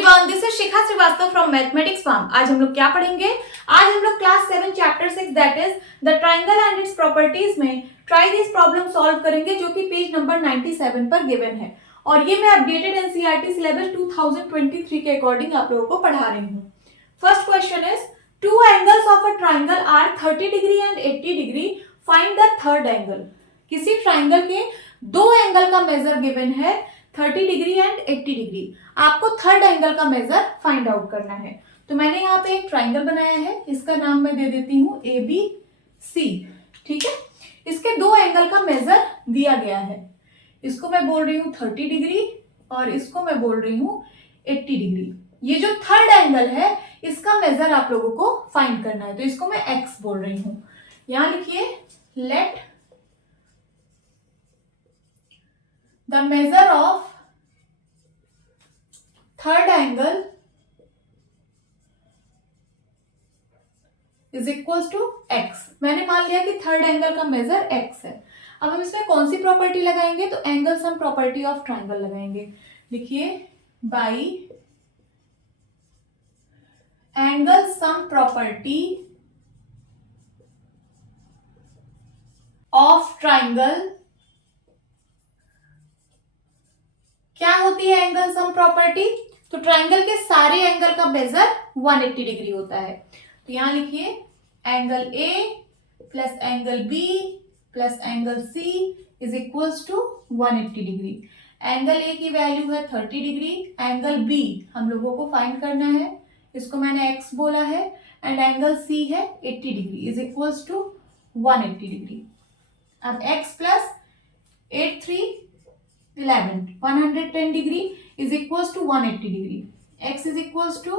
Everyone, this is Shikha Srivastava from mathematics form. आज हम लोग क्या पढ़ेंगे? आज हम लोग class 7 chapter 6 that is the triangle and its properties में ट्राई दिस प्रॉब्लम सॉल्व करेंगे, जो कि पेज नंबर 97 पर गिवन है। और ये मैं अपडेटेड एनसीईआरटी सिलेबस 2023 के अकॉर्डिंग आप लोगों को पढ़ा रही हूँ। First question is two angles of a triangle are 30 degree and 80 degree, find the third angle. किसी ट्रायंगल के दो एंगल का मेजर गिवन है 30 डिग्री एंड 80 डिग्री। आपको थर्ड एंगल का मेजर फाइंड आउट करना है। तो मैंने यहाँ पे एक ट्राइंगल बनाया है, इसका नाम मैं दे देती हूँ ABC। ठीक है, इसके दो एंगल का मेजर दिया गया है। इसको मैं बोल रही हूँ 30 डिग्री और इसको मैं बोल रही हूँ 80 डिग्री। ये जो थर्ड एंगल है इसका मेजर आप लोगों को फाइंड करना है, तो इसको मैं x बोल रही हूँ। यहां लिखिए let the measure of third angle is equal to x। मैंने मान लिया कि थर्ड एंगल का मेजर x है। अब हम इसमें कौन सी प्रॉपर्टी लगाएंगे? तो angle sum property of triangle लगाएंगे। लिखिए by angle sum property of triangle. क्या होती है एंगल सम प्रॉपर्टी? तो ट्राइंगल के सारे एंगल का मेजर 180 डिग्री होता है। तो यहां लिखिए angle A plus angle B plus angle C is equals to 180 degree. Angle A की वैल्यू है 30 डिग्री, एंगल B हम लोगों को फाइंड करना है, इसको मैंने x बोला है, एंड एंगल C है 80 degree is equals to 180 degree. अब x plus 8 3 11 110 degree is equals to 180 degree. x is equals to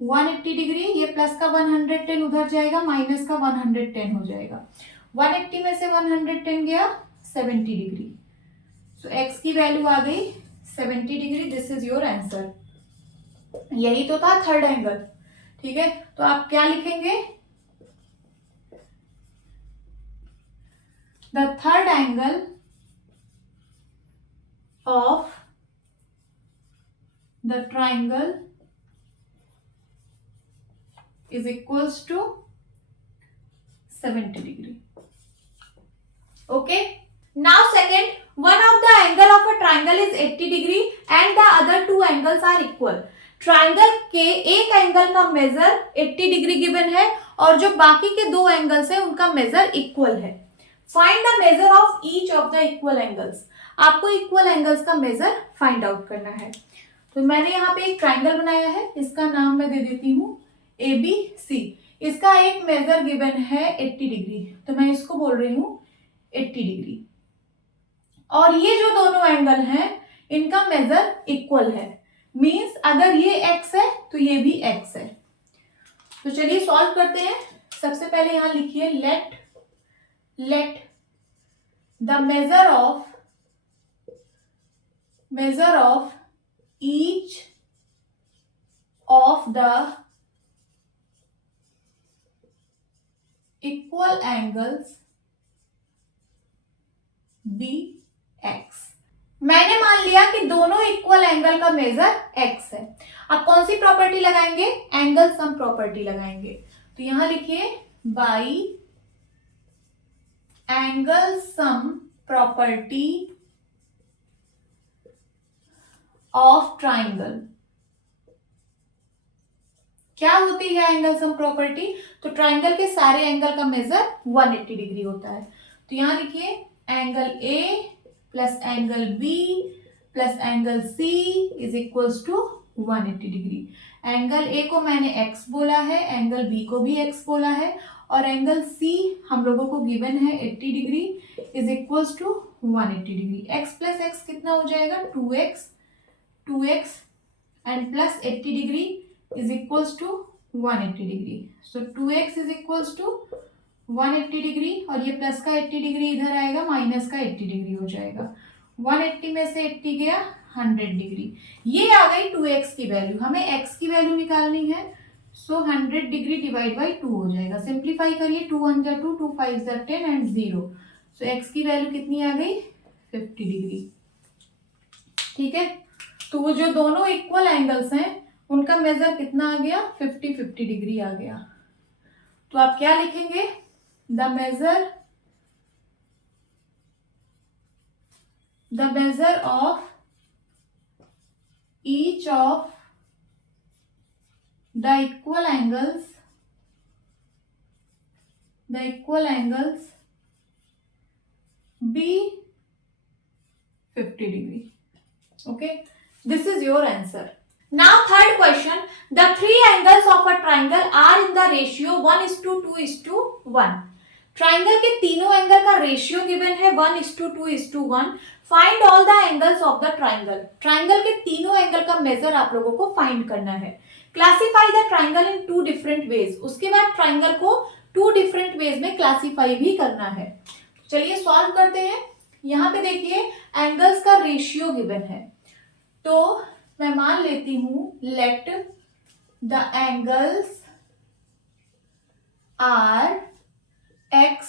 180 degree, ये प्लस का 110 उधर जाएगा, माइनस का 110 हो जाएगा। 180 में से 110 गया 70 डिग्री। सो x की वैल्यू आ गई 70 degree. This is your answer. यही तो था थर्ड एंगल। ठीक है, तो आप क्या लिखेंगे? The third angle of the triangle is equals to 70 degree. Okay, now second, one of the angle of a triangle is 80 degree and the other two angles are equal. Triangle के एक angle का major 80 degree given है और जो बाकी के दो angles है उनका मेजर इक्वल है। Find the measure of each of the equal angles. आपको इक्वल एंगल्स का मेजर फाइंड आउट करना है। तो मैंने यहाँ पे एक ट्राइंगल बनाया है, इसका नाम मैं दे देती हूँ ABC। इसका एक मेजर गिवन है 80 डिग्री, तो मैं इसको बोल रही हूँ 80 डिग्री। और ये जो दोनों एंगल हैं इनका मेजर इक्वल है, मींस अगर ये x है तो ये भी x है। तो चलिए सॉल्व करते हैं। सबसे पहले यहां लिखिए let the measure of each of the equal angles be x। मैंने मान लिया कि दोनों इक्वल एंगल का मेजर x है। अब कौन सी प्रॉपर्टी लगाएंगे? एंगल सम प्रॉपर्टी लगाएंगे। तो यहां लिखिए by angle sum property of triangle. क्या होती है एंगल सम प्रॉपर्टी? तो ट्राइंगल के सारे एंगल का मेजर 180 डिग्री होता है। तो यहां लिखिए angle A plus angle B plus angle C is equals to 180 degree. Angle A को मैंने x बोला है, एंगल B को भी x बोला है, और एंगल C हम लोगों को गिवन है 80 degree is equals to 180 degree. x plus x कितना हो जाएगा? 2x and plus 80 degree is equals to 180 degree. So 2x is equals to 180 degree, और ये प्लस का 80 डिग्री इधर आएगा, माइनस का 80 डिग्री हो जाएगा। 180 में से 80 गया 100 डिग्री। ये आ गई 2x की वैल्यू। हमें x की वैल्यू निकालनी है, सो 100 डिग्री डिवाइड बाई 2 हो जाएगा। सिंप्लीफाई करिए, 2 1 जा 2, 2 5 जा 10 एंड 0। सो x की वैल्यू कितनी आ गई? 50 डिग्री। ठीक है, तो वो जो दोनों इक्वल एंगल्स हैं उनका मेजर कितना आ गया, 50-50 डिग्री आ गया। तो आप क्या लिखेंगे, the measure of each of the equal angles be 50 degree. Okay, this is your answer. Now third question, the three angles of a triangle are in the ratio 1:2:1. Triangle के तीनों angle का ratio given है 1:2:1. Find all the angles of the triangle. Triangle के तीनों angle का major आप लोगों को फाइंड करना है. Classify the triangle in 2 different ways. उसके बाद ट्राइंगल को 2 डिफरेंट वेज में क्लासिफाई भी करना है. चलिए सॉल्व करते हैं. यहाँ पे देखिए एंगल्स का रेशियो गिवन है, तो मैं मान लेती हूं let the angles are x,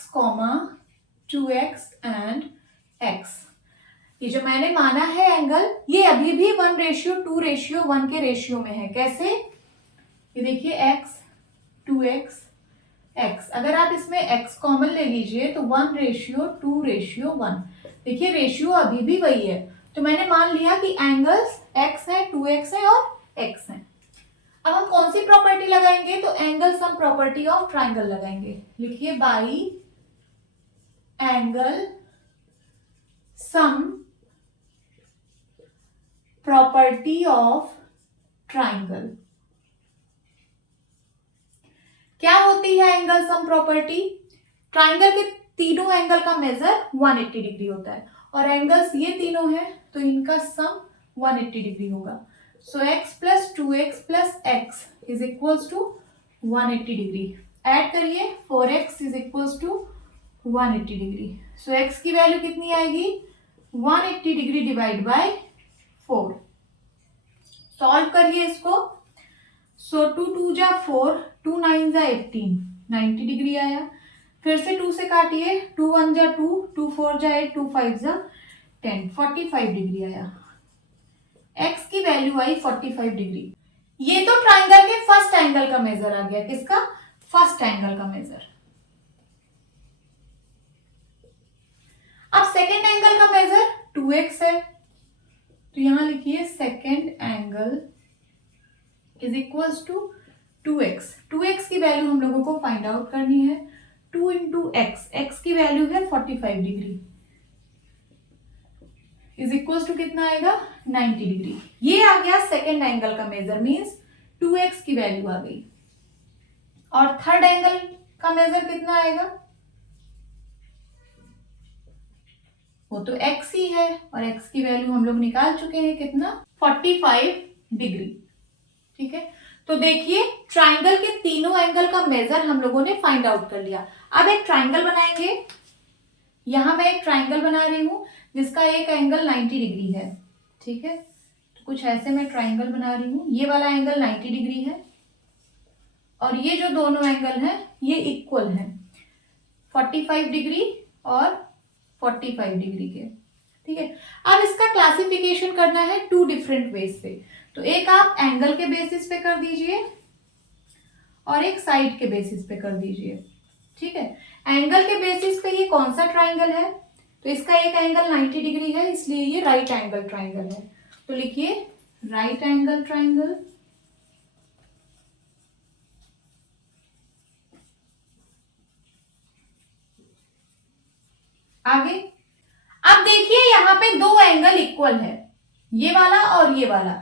2x and x. ये जो मैंने माना है एंगल, ये अभी भी 1:2:1 के रेशियो में है. कैसे, ये देखिए x, 2x, x. अगर आप इसमें x कॉमन ले लीजिए तो 1:2:1. देखिए रेशियो अभी भी वही है. तो मैंने मान लिया कि एंगल्स x है, 2x है और x है. अब हम कौन सी प्रॉपर्टी लगाएंगे, तो angle sum property of triangle लगाएंगे. लिखिए by angle sum property of triangle. क्या होती है एंगल सम प्रॉपर्टी? ट्राइंगल के तीनों एंगल का मेजर 180 डिग्री होता है और एंगल्स ये तीनों हैं तो इनका सम 180 डिग्री होगा. So x plus 2x plus x is equals to 180 degree. Add करिए 4x is equals to 180 degree. So x की वैल्यू कितनी आएगी, 180 डिग्री डिवाइड बाय 4. सॉल्व करिए इसको. सो 2 2 जा 4, 2 9 जा 18, 90 डिग्री आया. फिर से 2 से काटिए, 2 1 जा 2, 2 4 जा 8, 2 5 जा 10, 45 डिग्री आया. x की वैल्यू आई 45 डिग्री. ये तो ट्राइंगल के फर्स्ट एंगल का मेजर आ गया. किसका, फर्स्ट एंगल का मेजर. अब सेकेंड एंगल का मेजर 2x है, तो यहां लिखिए second angle is equals to 2x. 2x की वैल्यू हम लोगों को फाइंड आउट करनी है. 2 इंटू x, x की वैल्यू है 45 डिग्री इज इक्वल्स टू कितना आएगा, 90 डिग्री. ये आ गया सेकेंड एंगल का मेजर, मीन्स 2x की वैल्यू आ गई. और थर्ड एंगल का मेजर कितना आएगा, वो तो x ही है और x की वैल्यू हम लोग निकाल चुके हैं कितना, 45 डिग्री. ठीक है, तो देखिए ट्राइंगल के तीनों एंगल का मेजर हम लोगों ने फाइंड आउट कर लिया. अब एक ट्राइंगल बनाएंगे. यहां मैं एक ट्राइंगल बना रही हूं जिसका एक एंगल 90 डिग्री है. ठीक है, तो कुछ ऐसे मैं ट्राइंगल बना रही हूं. ये वाला एंगल 90 डिग्री है और ये जो दोनों एंगल हैं ये इक्वल हैं, 45 डिग्री और 45 डिग्री के. ठीक है, अब इसका क्लासिफिकेशन करना है 2 डिफरेंट वेज से. तो एक आप एंगल के बेसिस पे कर दीजिए और एक साइड के बेसिस पे कर दीजिए. ठीक है, एंगल के बेसिस पे ये कौन सा ट्राइंगल है, तो इसका एक एंगल 90 डिग्री है, इसलिए ये राइट एंगल ट्राइंगल है. तो लिखिए राइट एंगल ट्राइंगल. आगे अब देखिए यहाँ पे 2 एंगल इक्वल है, ये वाला और ये वाला.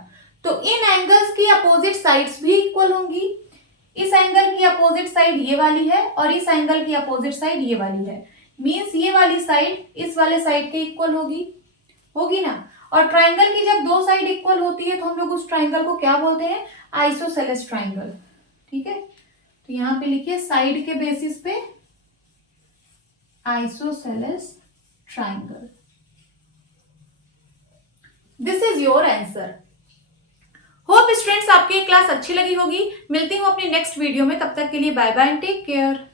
तो इन एंगल्स की अपोजिट साइड्स भी इक्वल होंगी. इस एंगल की अपोजिट साइड ये वाली है और इस एंगल की अपोजिट साइड ये वाली है. मींस ये वाली साइड इस वाले साइड के इक्वल होगी ना. और ट्राइंगल की जब 2 साइड इक्वल होती है तो हम लोग उस ट्राइंगल को क्या बोलते हैं, आइसोसेलेस ट्राइंगल. ठीक है, तो यहाँ पे लिखिए साइड के बेसिस पे isosceles triangle. This is your answer. Hope students आपकी क्लास अच्छी लगी होगी. मिलती हूँ अपनी नेक्स्ट वीडियो में. तब तक के लिए bye bye and take care.